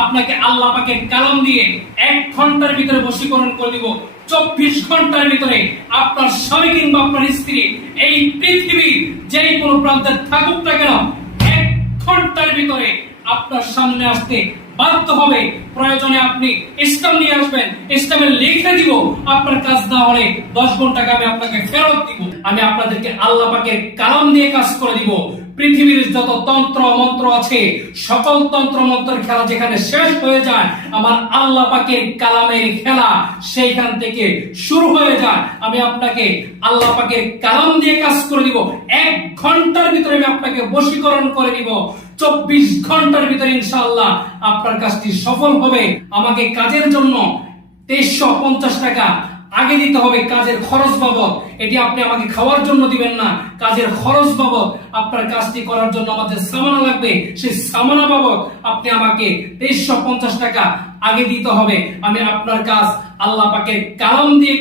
আপনাকে আল্লাহ পাকের কালাম দিয়ে 1 ঘন্টার ভিতরে বশীকরণ করে দিব। 24 ঘন্টার ভিতরে আপনার স্বামী কিংবা আপনার স্ত্রী এই পৃথিবীর যেই কোনো প্রান্তে থাকুক না কেন 1 ঘন্টার ভিতরে আপনার সামনে আসতে বাধ্য হবে। প্রয়োজনে আপনি ইসলাম নিয়ে আসবেন, ইসলামের লিখে দিব। আপনার কাজ না হলে 10 ঘন্টা আমি আপনাকে ফেরত দিব। আমি আপনাদেরকে আল্লাহ পাকের কালাম দিয়ে কাজ করে দিব। পৃথিবীর যত তন্ত্র মন্ত্র আছে সকল তন্ত্র মন্ত্রের খেলা যেখানে শেষ হয়ে যায়, আমার আল্লাহ পাকের কালামের খেলা সেইখান থেকে শুরু হয়ে যায়। আমি আপনাকে আল্লাহ পাকের কালাম দিয়ে কাজ করে দিব। 1 ঘন্টার ভিতরে আমি আপনাকে বশীকরণ করে দিব। 24 ঘন্টার ভিতরে ইনশাআল্লাহ আপনার কাজটি সফল হবে। আমাকে কাজের জন্য 2350 টাকা আগে দিতে হবে কাজের খরচ বাবদ। এটি আপনি আমাকে খাওয়ার জন্য দিবেন না, কাজের খরচ বাবদ। আপনার কাজটি করার জন্য আমাদের সামানা লাগবে, সেই সামানা বাবদ আপনি আমাকে 2350 টাকা আগে দিতে হবে। আমি আপনার কাজ আল্লাহ পাকের কালাম দিয়ে